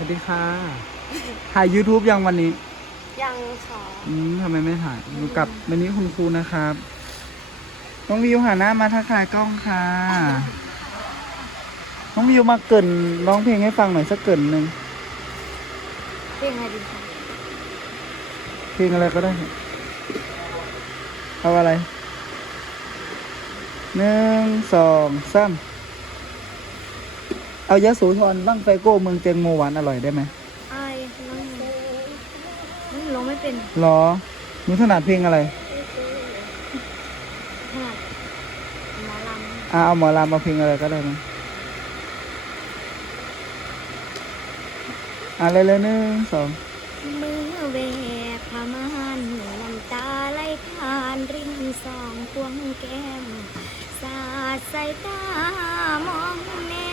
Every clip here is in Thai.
วัสดีค่ะ ถ่าย YouTube ยังวันนี้ ยังค่ะ อืมทำไมไม่ถ่ายอยู่กับวันนี้คุณครูนะครับน้องวิวหันหน้ามาทักทายกล้องค่ะ น้องวิวมาเกรินร้องเพลงให้ฟังหน่อยสักเกรินหนึ่งเพลงอะไรดีคะเพลงอะไรก็ได้เอาอะไรหนึ่งสองสาม เอายะโสธรบ้างไฟโก้เมืองเจงโมหวานอร่อยได้ไหมไอ้น้องน้องร้องไม่เป็นหรอหนูถนัดเพลงอะไรขนาดหมอลอ่าเอาหมอลำมาเพลงอะไรก็ได้ไหมอ่าเลยเลยหนึ่งสองำมือแหวกผ้ามานน้ำตาไหลผ่านริมสองพวงแก้ม สาดใส่ตามองแนม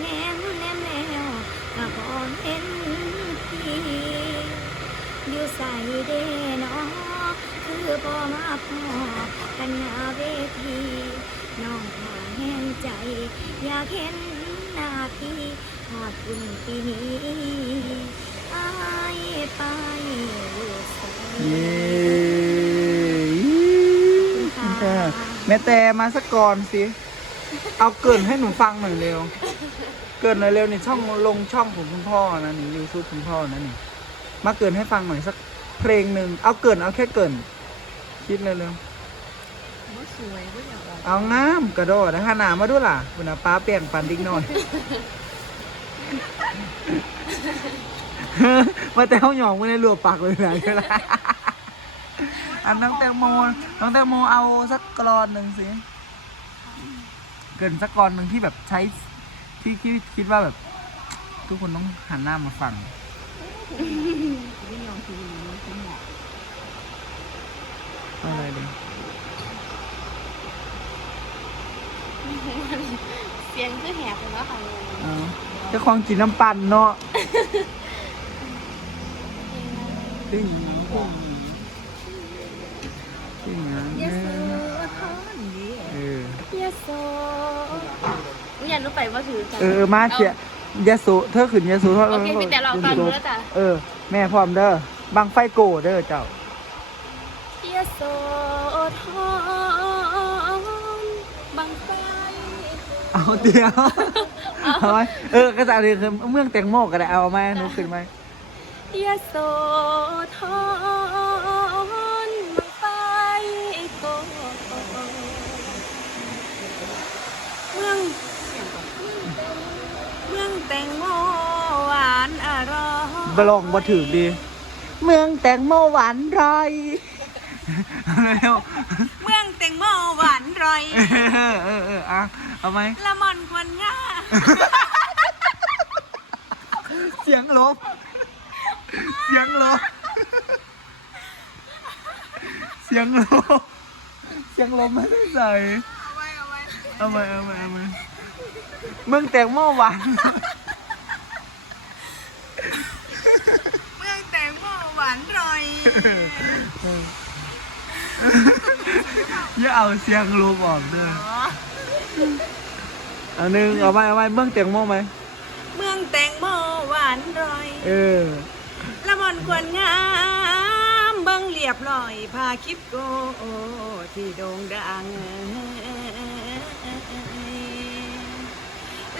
แนมแนมแล้วก็พอเห็นพี่อยู่ใส่เดนอคือพอมาพอกันหน้าเวทีน้องขาแห้งใจ อยากเห็นหน้าพี่หอดบุญปีนี้อายไปอยู่ใส่เย้ขอบคุณค่ะ แม่แต่มาสักก่อนสิ เอาเกรินให้หนูฟังหน่อยเร็ว เกรินหน่อยเร็วนี่ช่องลงช่องของคุณพ่อนะนี่ยูทูบคุณพ่อนะนี่ มาเกรินให้ฟังหน่อยสักเพลงหนึ่งเอาเกรินเอาแค่เกริน คิดเร็วว่าสวยว่าอยากออกๆเอางามกระโดดนะฮะหนามาด้วยล่ะคุณอาป้าเปลี่ยนปันดิ้งหน่อย มาแต่เขาหยองไม่ได้รวบปากเลยนะใช่ไหมอันน้องแตงโมน้องแตงโมเอาสักกรอนหนึ่งสิ เกรินสักกรอนหนึ่งที่แบบใช้ที่ที่คิดว่าแบบ ทุกคนต้องหันหน้ามาฟังเอาอะไรดีเสียงคือแหบเลยว่าค่ะเอาเจ้าของกินน้ำปั่นเนาะตึ้งตึ้งตึ้งนะยาโสทอนดีเออยา โสอยากรู้ไปว่าถือกันเออมาเชียยาสูเธอขึ้นยาสูเท่าโอเคพี่แต่เราฟังดูแล้วจ้ะเออ แม่พร้อมเด้อบังไฟโกเด้อเจ้ายาโสทอนบังไฟเอาเดียวเอาไหมเออกระสาเรียคือเมืองแตงโมก็ได้เอาไหมหนูขึ้นไหมยาโสทอ บลองบ่ถือดี เมืองแตงโมหวานไรเร็วเมืองแตงโมหวานอร่อย เออเออเอออะเอาไหมละมอนควันง่าเสียงลบ เสียงลบ เสียงลบ เสียงลบไม่ได้ใส่เอาไว้เอาไว้เอาไหมเอาไหมเอาไหมเมืองแตงโมหวาน เมืองแตงโมหวานอร่ อย่าเอาเสียงลบออกเด้อเอาหนึ่งเอาไหมเอาไหมเมืองแตงโมไหม เมืองแตงโมหวานรอยเออ ละมอนควันงามเบังเรียบร้อยพาคิดโกที่โด่งดัง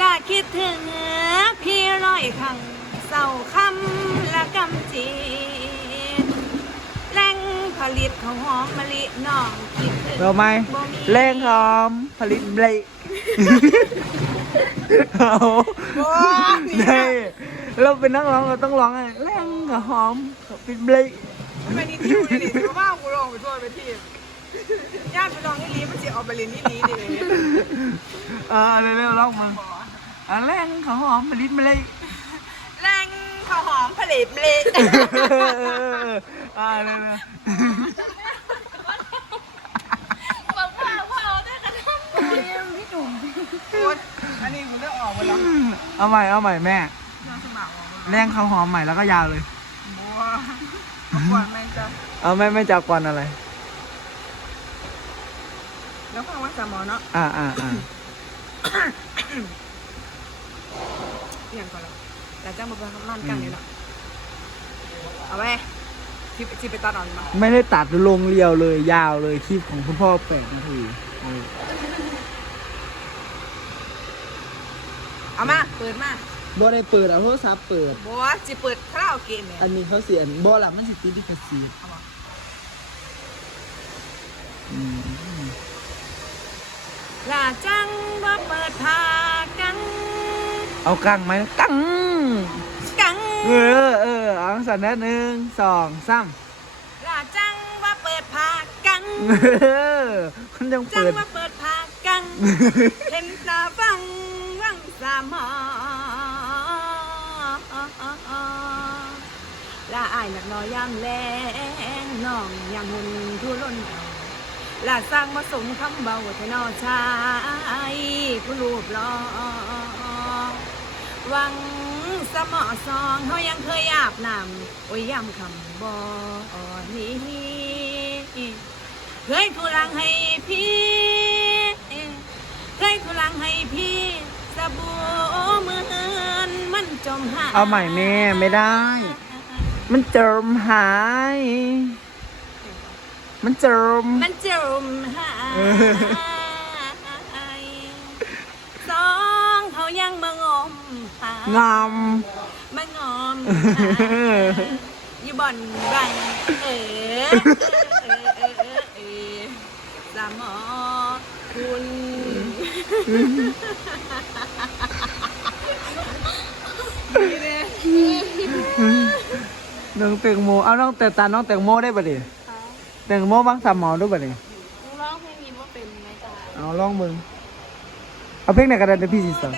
ลาคิดถึงพี่ร้อยครั้งเศร้าคำละกำจี ผลิตของหอมมะลิน้องคิดถึงเราไหมบ่มีแรงหอมผลิตเบลยเอาได้เราเป็นนักร้องเราต้องร้องไงแรงกับหอมผลิตเบลยไปนี่ที่อยู่ในนี่ถือว่ากูลองไปทั่วไปที่ญาติไปลองนี่ลีมันสิเอาไปเรียนนี่ลีดิเออเร็วๆร้องมาอะแรงกับหอมผลิตเบลยแรงข้าวหอมผลิตเละอ่าเร็วบอกว่าว่าเอาได้กันทั้งหมดพี่หนุ่มโอ๊ยอันนี้กูได้ออกมาแล้วๆเอาใหม่เอาใหม่แม่ย้อนสมออกมาแรงเขาหอมใหม่แล้วก็ยาวเลย บัวขบวนแม่งจะเอาไม่ไม่จับก่อนอะไร แล้วฟังว่าสมอเนาะอ่าอ่าอ่าอย่างก่อนละแต่จ้างมาเป็นนอนกลางนี่เนาะเอาไป ว้ที่ที่ไปตัดเออกมาไม่ได้ตัดลงเรียวเลยยาวเลยคลิปของคุณพ่อแปดนาทีเออเอามา เปิดมาบ่ได้เปิดเอาโทรศัพท์เปิด บอกว่าจะเปิดคาราโอเกะเนี่ยอันนี้เขาเสียนบ่ล่ะมันสิติดลิขสิทธิ์เอามาอืมลาจังว่าเปิดพากังเอากังไหมกังกัง เออเออเอาสันนะหนึ่งสองสามลาจังว่าเปิดพากังเออมันยังจังเปิด ว่าเปิดพากัง เห็นตาฟังวังสามอลาอายหนักน้อยยามแลงน้องยามหุ่นทุรนเอาลาสร้างมาสมคำเบาเทนอชายผู้รูปหล่อหวัง สมอซองเขายังเคยอาบน้ำโอ้ยยามคำบ่อนี้เคยทุลังให้พี่เคยทุลังให้พี่สบู่มืออนมันจมหายเอาใหม่แม่ไม่ได้ มันเจิมหาย มันเจิมมันจมหาเงามมางมหาอยู่บ่อนไรเออเออเออเออเออสามหมอคุณน้องแตงโม เอาน้องแต่ตา น้องแตงโมได้ปะดิแตงโมบ้างสามหมอด้วยปะดิร้องเพลงนี้ว่าเป็นไหมจ๊ะเอาลองมึง เอาเพลงไหนกันได้พี่สิสอน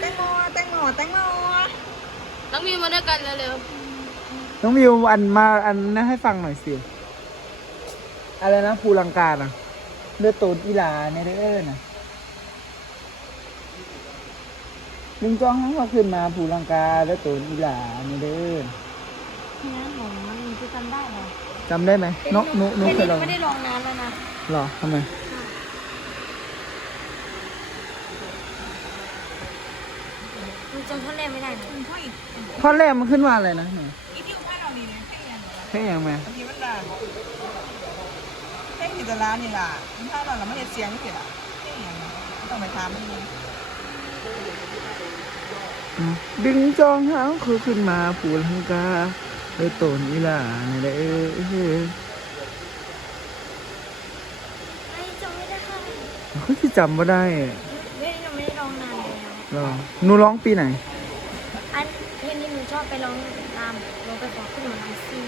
แตงโมแตงโมแตงโมแตงโมแตงโมต้องมีมาด้วยกันเร็วน้องวิวอันมาอันนั้นให้ฟังหน่อยสิ อะไรนะภูลังกานะเลือดตูดอีหลาเนี่ยเด้อนะลุงจ้องให้เขาขึ้นมาภูลังกาเลือดตูดอีหลาเนี่ยเด้อๆเนื้อหอมมันจะจำได้เหรอจำได้ไหมนกนุนุเคยลองไม่ได้ลองนานแล้วนะหรอทำไม มันจำท่อนแรกไม่ได้นะท่อนแรกมันขึ้นว่าอะไรนะเนี่ยอีที่ว่าเรานี่เนี่ยเพ่งยังไงเพลงยังไงบางทีมันด่าเพ่งอยู่แต่ร้านนี่ล่ะมันถ้าเราเราไม่เห็นเสียงนี่สิล่ะเพ่งยังไงต้องไปถามมันดึงจองหางคือขึ้นมาภูลังกาเลือดตูดอีหลาเนี่ยเด้อไอ้จำไม่ได้ค่ะเขาที่จำว่าได้ไม่ได้ รอหนูร้องปีไหน อันเพลงนี้หนูชอบไปร้องตามร้องไปขอขึ้นมาทำซิ่ง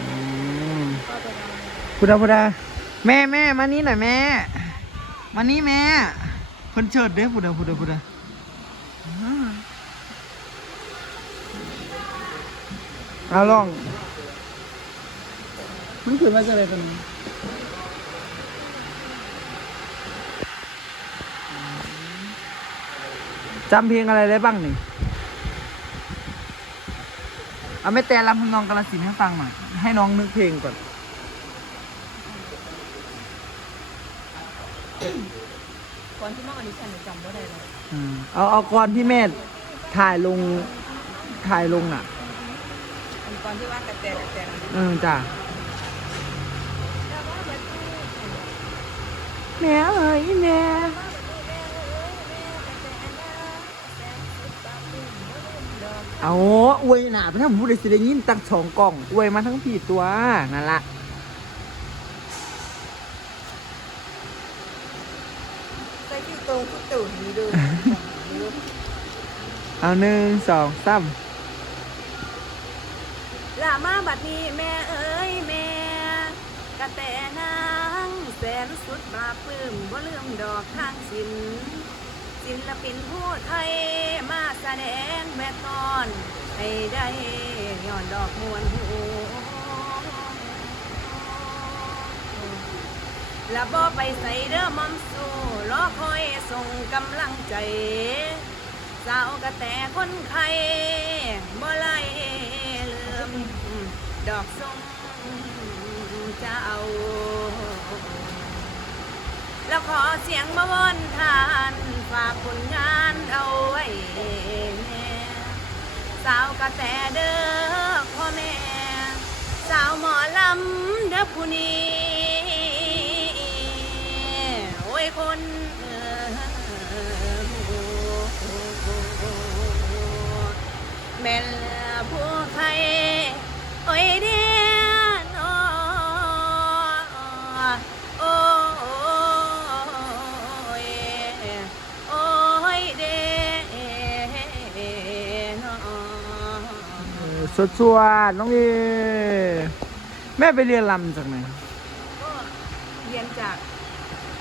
อืมก็ไปร้องพุดาพุดาแม่แม่มานี่หน่อยแม่ มานี่แม่เพิ่นเชิดเด้พุดาพุดาพุดาอ่าเอาลองมันคือมาจากอะไรกัน จำเพลงอะไรได้บ้างนี่ เอาไม่แต่ลำทำนองกาลสินธุ์ให้ฟังหน่อย ให้น้องนึกเพลงก่อน ก่อนที่น้องอดิชันจำว่าได้เลยอืมเอาเอาก่อนที่แม่ถ่ายลง ถ่ายลงอะก่อนที่ว่ากระแตกระแตเออจ้ะแม่เอ้ยแม่ เอาอวยหนาไปทำผู้ใดสิได้ยินตั้งสองกล่องอวยมาทั้งผีตัวนั่นละใส่ที่โตที่ตู่นี่ดูเอาหนึ่งสองสามลามาบัดนี้แม่เอ้ยแม่กระแตนางแสนสุดปราบปลื้มบ่ลืมดอกทางศิลป์ ศิลปินผู้ไทยมาแสดงแม่ตอนให้ได้ย้อนดอกมวนหูและบ่ไปใส่เด้อมอมสู่รอคอยส่งกำลังใจ สาวกระแตคนไข้บ่ไล่ลืมดอกส้มเจ้า แล้วขอเสียงมาวอนทานฝากผลงานเอาไว้แสาวกระแตเด้อพ่อแม่ สาวหมอลำเด้อผู้นี้โอ้ยคนแม่ผู้ไทยโอ้ยดิ สดสวดน้องเอแม่ไปเรียนลำจากไหนก็เรียนจาก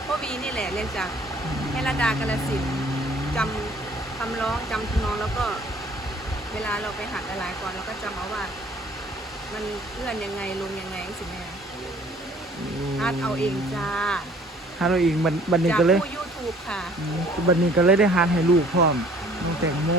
พ่อวีนี่แหละเรียนจากแฮรดากาลสินธุ์จำคำร้องจำทำนองแล้วก็เวลาเราไปหัดอะไรก่อนเราก็จำเอาว่า มันเลื่อนยังไงลงยังไงสิแม่อาร์ตเอาเองจ้าฮาโลอีกบันบันนี้จากก็เลยผู้ยูทูบค่ะอืมบันนี้ก็เลยได้ฮาร์ดให้ลูกพร้อมน้องแตงโม